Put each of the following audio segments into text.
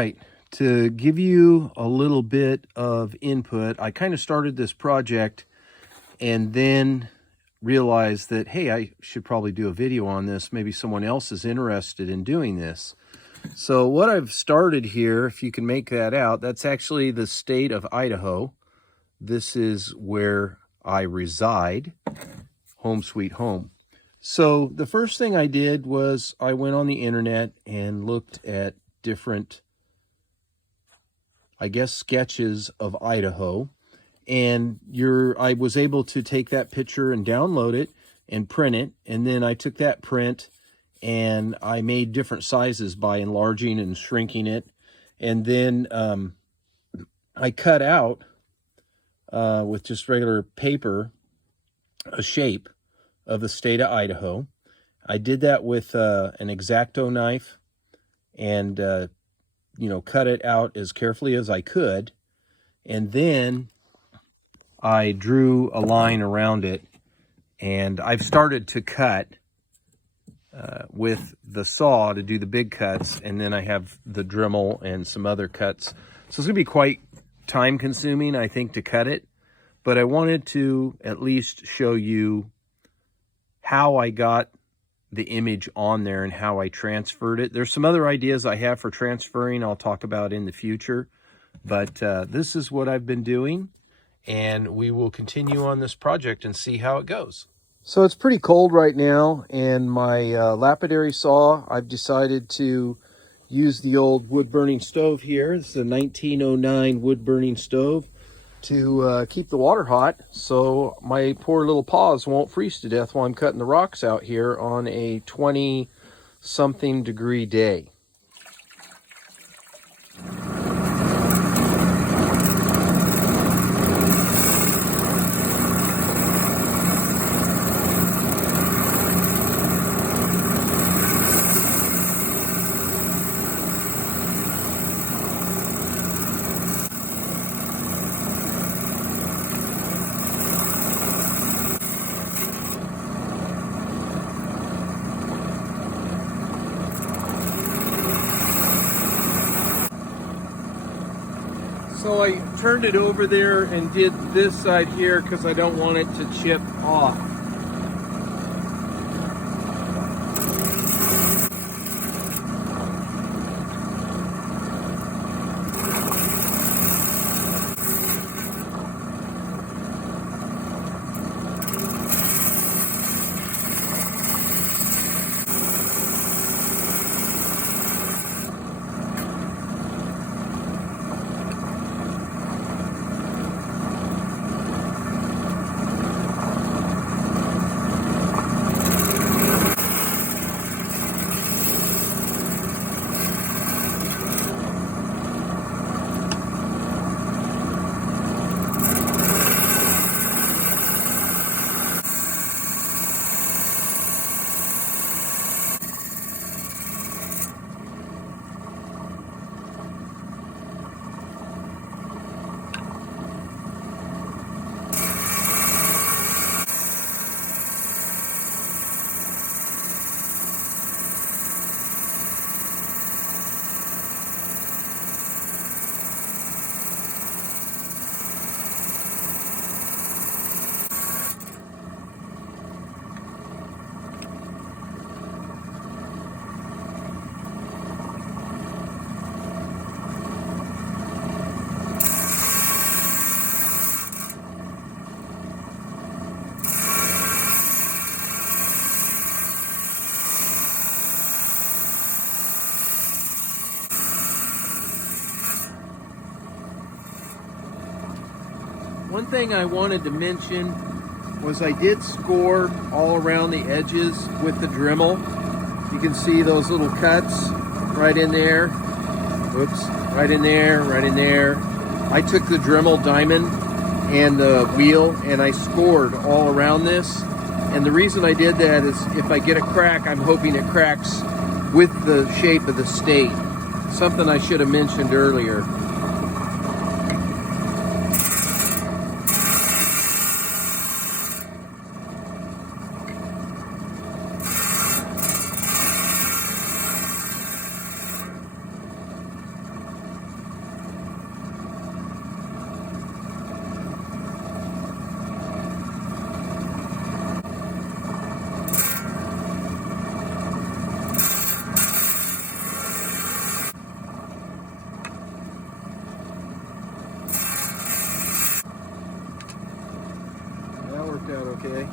right, to give you a little bit of input, I kind of started this project and then realized that, hey, I should probably do a video on this. Maybe someone else is interested in doing this. So what I've started here, if you can make that out, that's actually the state of Idaho. This is where I reside, home sweet home. So the first thing I did was I went on the internet and looked at different, I guess, sketches of Idaho. And I was able to take that picture and download it and print it. And then I took that print and I made different sizes by enlarging and shrinking it. And then I cut out with just regular paper a shape of the state of Idaho. I did that with an X-Acto knife and cut it out as carefully as I could. And then I drew a line around it, and I've started to cut with the saw to do the big cuts, and then I have the Dremel and some other cuts. So it's going to be quite time consuming, I think, to cut it, but I wanted to at least show you how I got the image on there and how I transferred it. There's some other ideas I have for transferring I'll talk about in the future, but this is what I've been doing, and we will continue on this project and see how it goes. So it's pretty cold right now, and my lapidary saw, I've decided to use the old wood-burning stove here. This is a 1909 wood-burning stove to keep the water hot, so my poor little paws won't freeze to death while I'm cutting the rocks out here on a 20-something degree day. So I turned it over there and did this side here because I don't want it to chip off. One thing I wanted to mention was I did score all around the edges with the Dremel. You can see those little cuts right in there. Whoops, right in there, right in there. I took the Dremel diamond and the wheel and I scored all around this. And the reason I did that is if I get a crack, I'm hoping it cracks with the shape of the state. Something I should have mentioned earlier. Okay.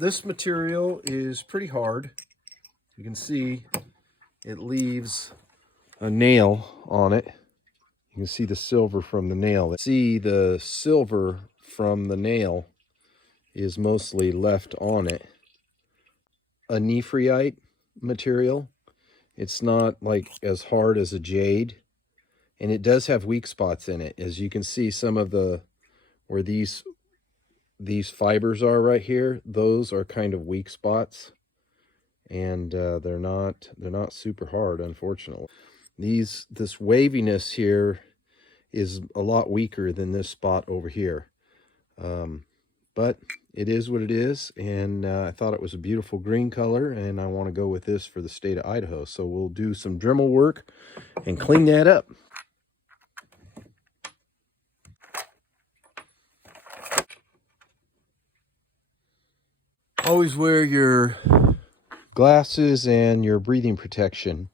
This material is pretty hard. You can see it leaves a nail on it. You can see the silver from the nail. See, the silver from the nail is mostly left on it. A nephrite material. It's not like as hard as a jade, and it does have weak spots in it. As you can see, some of the where these fibers are right here, those are kind of weak spots, and they're not super hard, unfortunately. This waviness here is a lot weaker than this spot over here, but it is what it is, and I thought it was a beautiful green color, and I want to go with this for the state of Idaho. So we'll do some Dremel work and clean that up. Always wear your glasses and your breathing protection.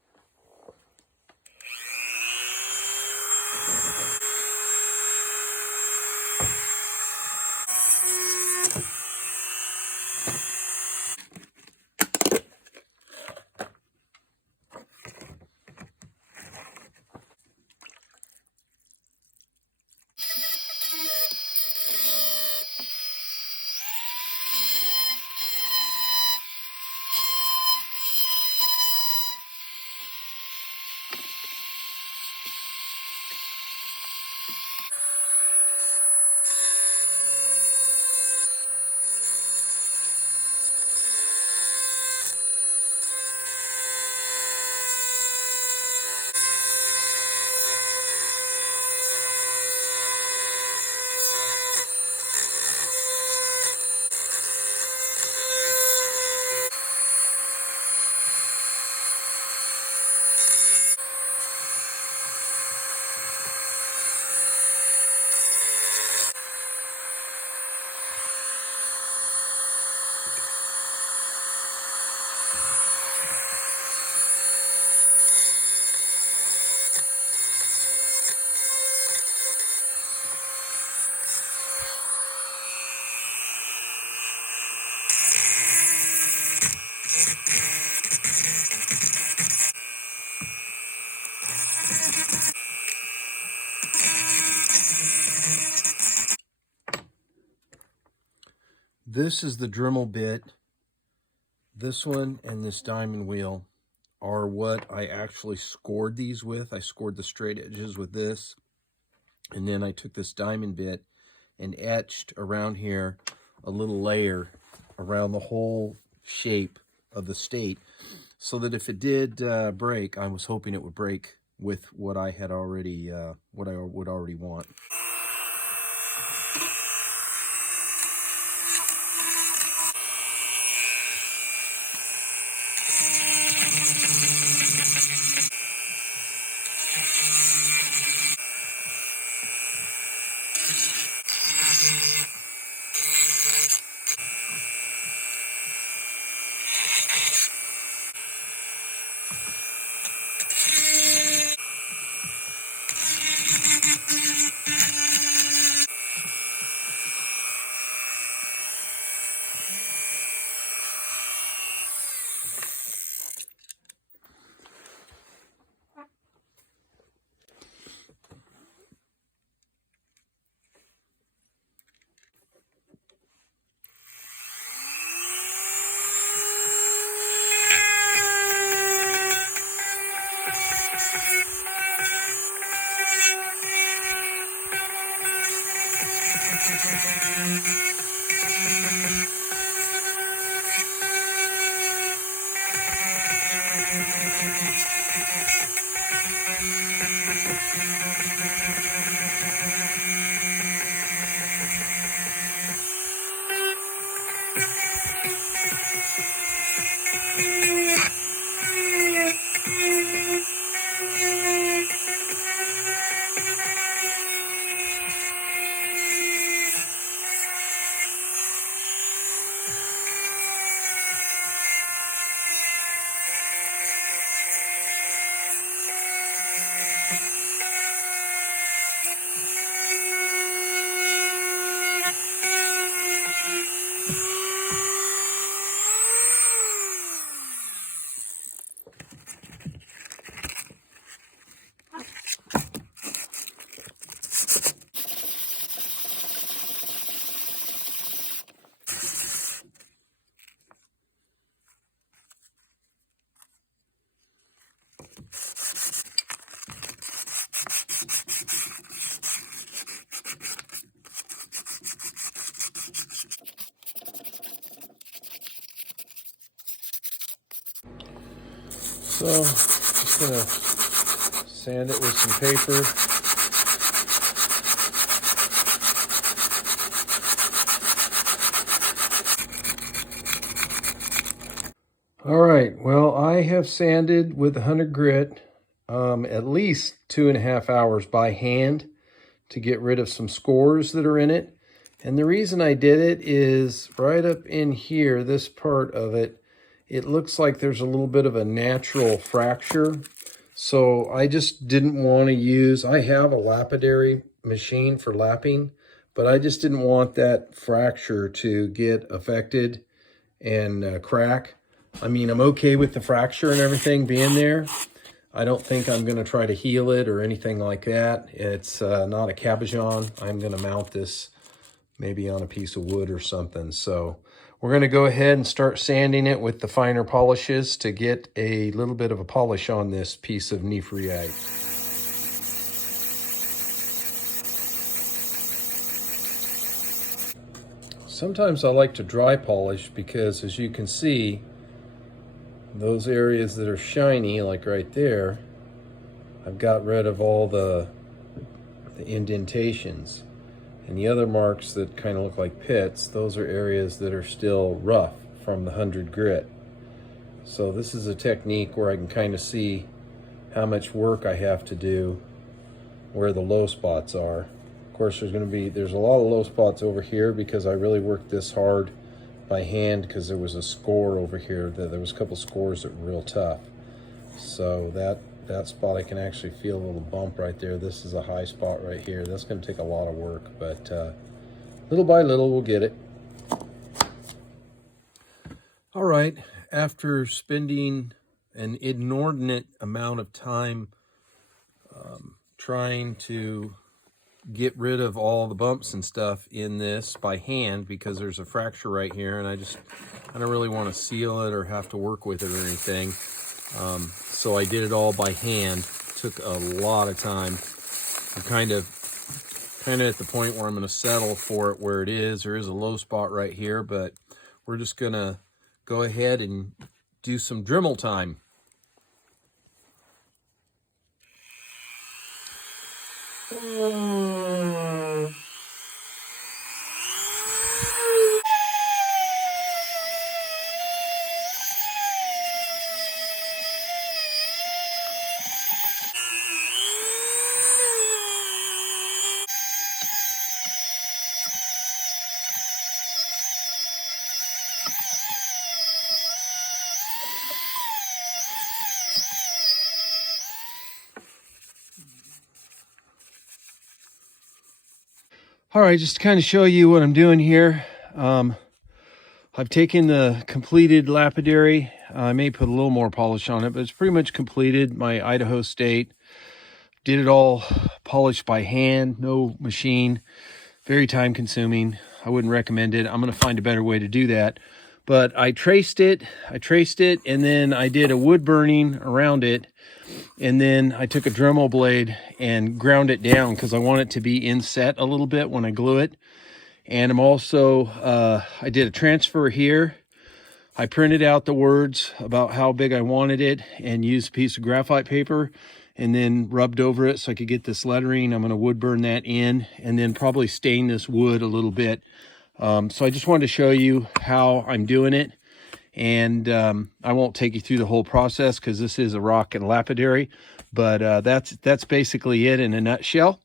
This is the Dremel bit. This one and this diamond wheel are what I actually scored these with. I scored the straight edges with this, and then I took this diamond bit and etched around here a little layer around the whole shape of the state, so that if it did break, I was hoping it would break with what I had already, what I would already want. So, just gonna sand it with some paper. All right, well, I have sanded with 100 grit at least 2.5 hours by hand to get rid of some scores that are in it. And the reason I did it is right up in here, this part of it, it looks like there's a little bit of a natural fracture. So I just didn't want to use, I have a lapidary machine for lapping, but I just didn't want that fracture to get affected and crack. I mean, I'm okay with the fracture and everything being there. I don't think I'm going to try to heal it or anything like that. It's not a cabochon. I'm going to mount this maybe on a piece of wood or something. So we're going to go ahead and start sanding it with the finer polishes to get a little bit of a polish on this piece of nephrite. Sometimes I like to dry polish because, as you can see, those areas that are shiny, like right there, I've got rid of all the indentations. And the other marks that kind of look like pits, those are areas that are still rough from the 100 grit. So this is a technique where I can kind of see how much work I have to do where the low spots are. Of course, there's a lot of low spots over here because I really worked this hard by hand because there was a score over here. There was a couple scores that were real tough. So that spot I can actually feel a little bump right there. This is a high spot right here. That's going to take a lot of work, but little by little we'll get it. All right, after spending an inordinate amount of time trying to get rid of all the bumps and stuff in this by hand, because there's a fracture right here and I don't really want to seal it or have to work with it or anything. So I did it all by hand. Took a lot of time. I'm kind of at the point where I'm going to settle for it where it is. There is a low spot right here, but we're just going to go ahead and do some Dremel time. All right, just to kind of show you what I'm doing here. I've taken the completed lapidary. I may put a little more polish on it, but it's pretty much completed. My Idaho State. Did it all polished by hand, no machine. Very time consuming. I wouldn't recommend it. I'm going to find a better way to do that. But I traced it, and then I did a wood burning around it. And then I took a Dremel blade and ground it down because I want it to be inset a little bit when I glue it. And I'm also, I did a transfer here I printed out the words about how big I wanted it and used a piece of graphite paper and then rubbed over it so I could get this lettering. I'm going to wood burn that in and then probably stain this wood a little bit. So I just wanted to show you how I'm doing it. And I won't take you through the whole process because this is a rock and lapidary. But that's basically it in a nutshell.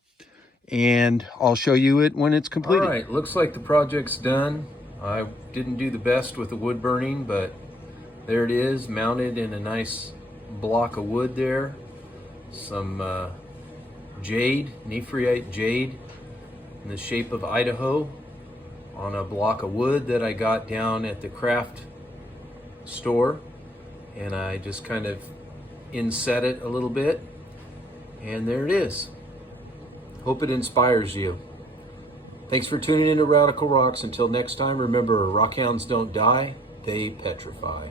And I'll show you it when it's completed. All right, looks like the project's done. I didn't do the best with the wood burning, but there it is, mounted in a nice block of wood there. Some jade, Nephrite jade in the shape of Idaho on a block of wood that I got down at the craft store. And I just kind of inset it a little bit. And there it is. Hope it inspires you. Thanks for tuning in to Radical Rocks. Until next time, remember, rockhounds don't die, they petrify.